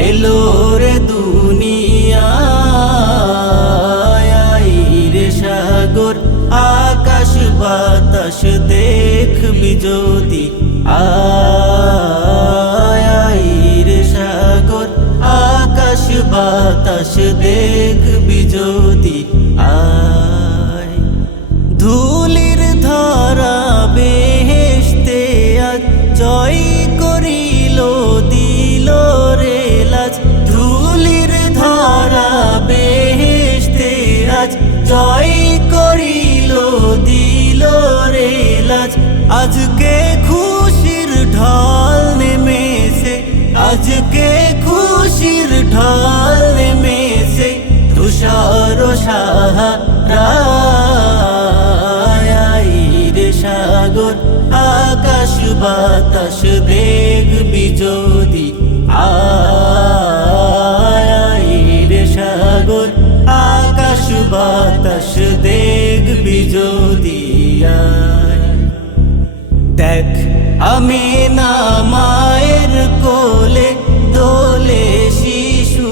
এলো রে দুনিয়ায় রে সাগর আকাশ বাতাস দেখবি যদি আয় আজ জয় করিল, দিল রে লাজ। আজকে খুশির ঢল নেমেছে, আজকে খুশির ঢল নেমেছে, তুষার রে সাগর, আকাশ বাতাস দেখবি যদি আয় আকাশ বাতাস যদি দেখ, আমি না মায়ের কোলে, দোলে শিশু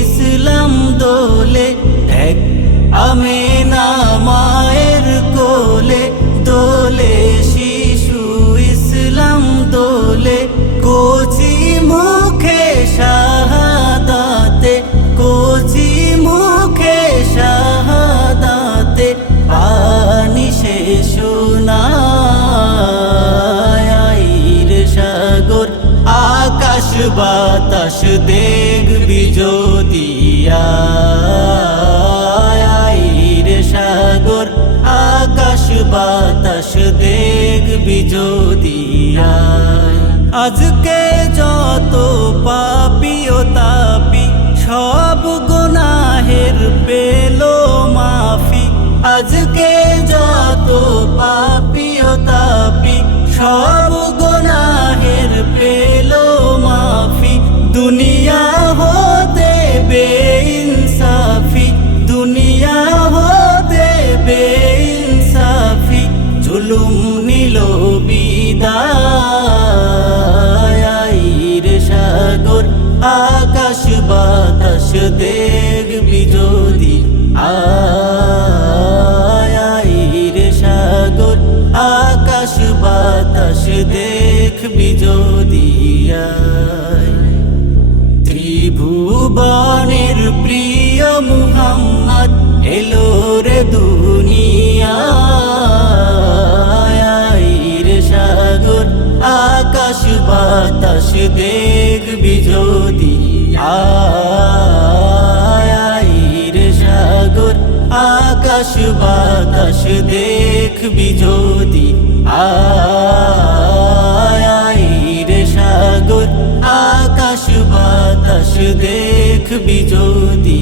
ইসলাম দোলে। দেখ, আমি না মায়ের কোলে, দোলে শিশু ইসলাম দোলে। কোচি মুখে শাহাদাতে, কোচি বাতাস দেখবি যদি রে সাগর আকাশ বাতাস দেখবি যদি আজকে যত পাপি বেইনসাফি দুনিয়া হতে বেইনসাফি জুলুম নিল বিদায় সাগর, আকাশ বাতাস দেখবি যদি, আয় সাগর, আকাশ বাতাস দেখবি যদি, আয়। ত্রিভুবনের প্রিয় মুহাম্মদ, এলো রে দুনিয়ায়। সাগর, আকাশ বাতাস দেখবি যদি। আয় সাগর, আকাশ বাতাস দেখবি যদি। আয় সাগর, আকাশ বাতাস দেখবি যদি